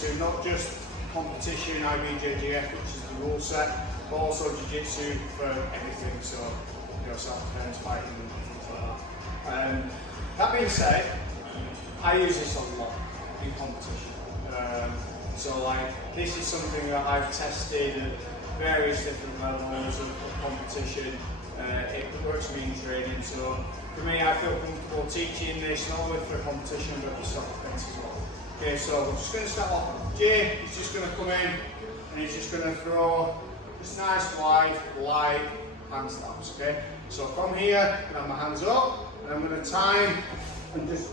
jiu-jitsu, not just competition, IBJJF, which is the rule set, but also jiu-jitsu for everything, so self-defense, fighting and things like that. That being said, I use this a lot in competition. So like, this is something that I've tested at various different levels of competition. It works for me in training, so for me I feel comfortable teaching this not only for competition but for self-defense as well. Okay, so we're just going to start off. Jay is just going to come in and he's just going to throw just nice wide, light hand stabs. Okay, so from here I'm going to have my hands up and I'm going to time and just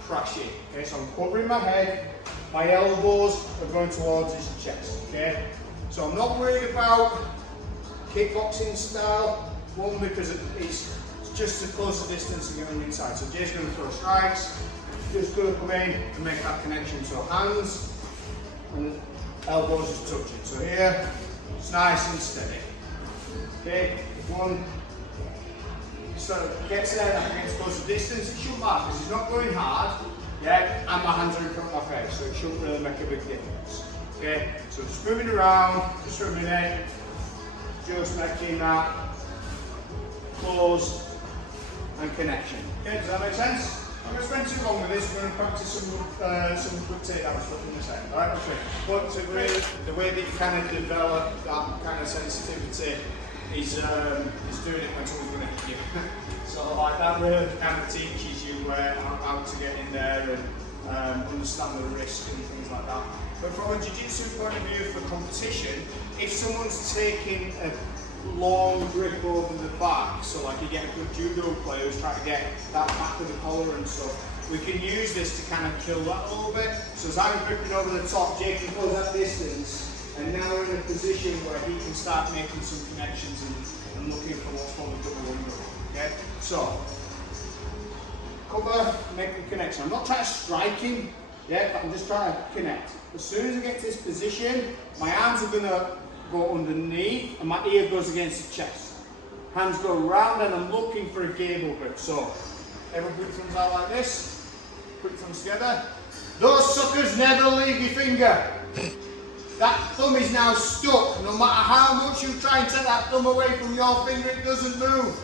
crash it. Okay, so I'm covering my head, my elbows are going towards his chest. Okay, so I'm not worried about kickboxing style. One, because it's just as close a distance to get on the inside. So Jay's going to throw strikes, just going to come in and make that connection. So hands and elbows just touching. So here, it's nice and steady. Okay, if one sort of gets there and gets close to distance, it shouldn't matter because he's not going hard, yeah, and my hands are in front of my face, so it shouldn't really make a big difference. Okay, so just moving around, just for a minute, just making that close and connection. Okay, does that make sense? I'm going to spend too long with this. We're going to practice some quick takedown stuff in a second. Alright, okay. But the way that you kind of develop that kind of sensitivity is doing it when someone's going to hit you. So like that really kind of teaches you how to get in there and understand the risk and things like that. But from a jiu-jitsu point of view for competition, if someone's taking a long grip over the back, so like you get a good judo player who's trying to get that back of the collar and stuff, we can use this to kind of kill that a little bit. So as I'm gripping over the top, Jake can close that distance, and now we're in a position where he can start making some connections and looking for what's called a double under. Okay, so cover, make the connection. I'm not trying to strike him, yeah, but I'm just trying to connect. As soon as I get to this position, my arms are going to go underneath and my ear goes against the chest. Hands go around and I'm looking for a gable grip. So everyone put your thumbs out like this, put your thumbs together. Those suckers never leave your finger. That thumb is now stuck. No matter how much you try and take that thumb away from your finger, it doesn't move.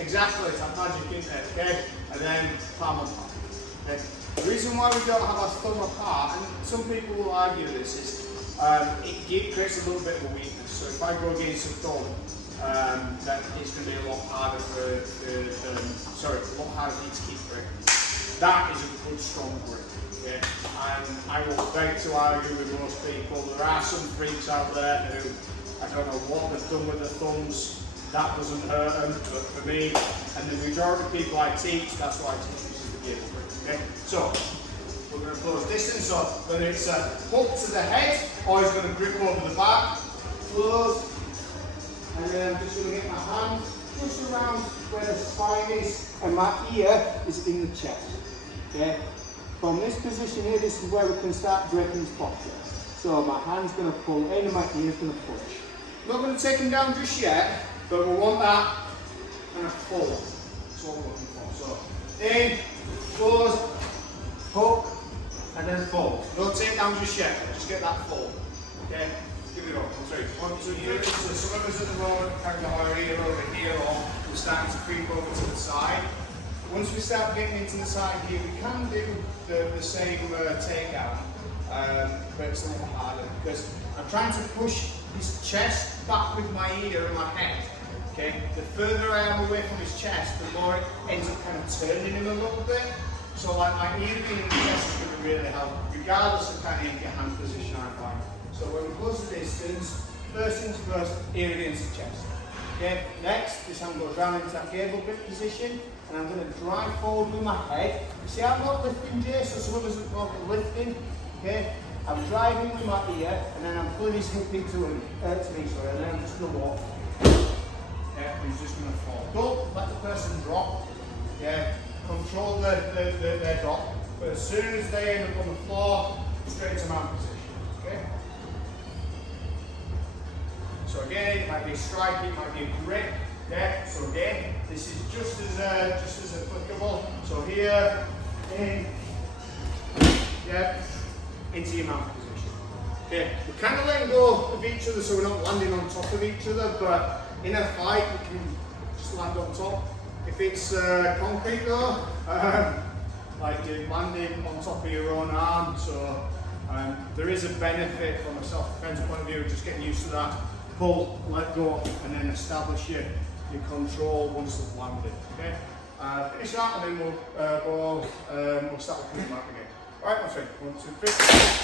Exactly, it's that magic in there, okay? And then palm apart. Okay? The reason why we don't have our thumb apart, and some people will argue this, is it creates a little bit of a weakness. So if I go against a thumb, that it's going to be a lot harder for a lot harder for you to keep grip. That is a good strong grip. Okay? And I will beg to argue with most people. There are some freaks out there who I don't know what they've done with their thumbs. That doesn't hurt them, but for me and the majority of people I teach, that's why I teach this is the gable grip. Okay? So we're going to close distance, so whether it's a hook to the head or he's going to grip over the back, close, and then I'm just going to get my hand just around where the spine is and my ear is in the chest. Okay? From this position here, this is where we can start breaking his posture. So my hand's going to pull in and my ear's going to push. I'm not going to take him down just yet, but we want that kind of pull. That's what we're looking for. So in, close, hook, and then fold. Don't take down just yet, just get that fold. Okay? Give it up. 1, 2, 3. So some of us at the moment kind of our ear over here, or we're starting to creep over to the side. Once we start getting into the side here, we can do the same takedown, but it's a little harder because I'm trying to push his chest back with my ear and my head. Okay? The further I am away from his chest, the more it ends up kind of turning him a little bit. So like my ear being in the chest is going to really help, regardless of kind of your hand position I find. So when we close the distance, first things first, ear against the chest. Okay, next, this hand goes round into that gable grip position, and I'm going to drive forward with my head. You see, I'm not lifting Jay, so some of us are called lifting. Okay, I'm driving with my ear, and then I'm pulling his hip into him, to me, sorry, and then I'm just going to walk. Yeah, he's just going to fall. Don't let the person drop. Yeah, control their drop, but as soon as they end up on the floor, straight to mount position. Okay. So again, it might be a strike, it might be a grip. Yeah. So again, this is just as applicable. So here, in, yeah, into your mounted position. Okay, we're kind of letting go of each other so we're not landing on top of each other, but in a fight we can just land on top. If it's concrete though, like you're landing on top of your own arm, so there is a benefit from a self-defense point of view, just getting used to that. Pull, let go, and then establish your control once it's landed. Okay, finish that, and then we'll start coming back again. All right, my friend. 1, 2, 3.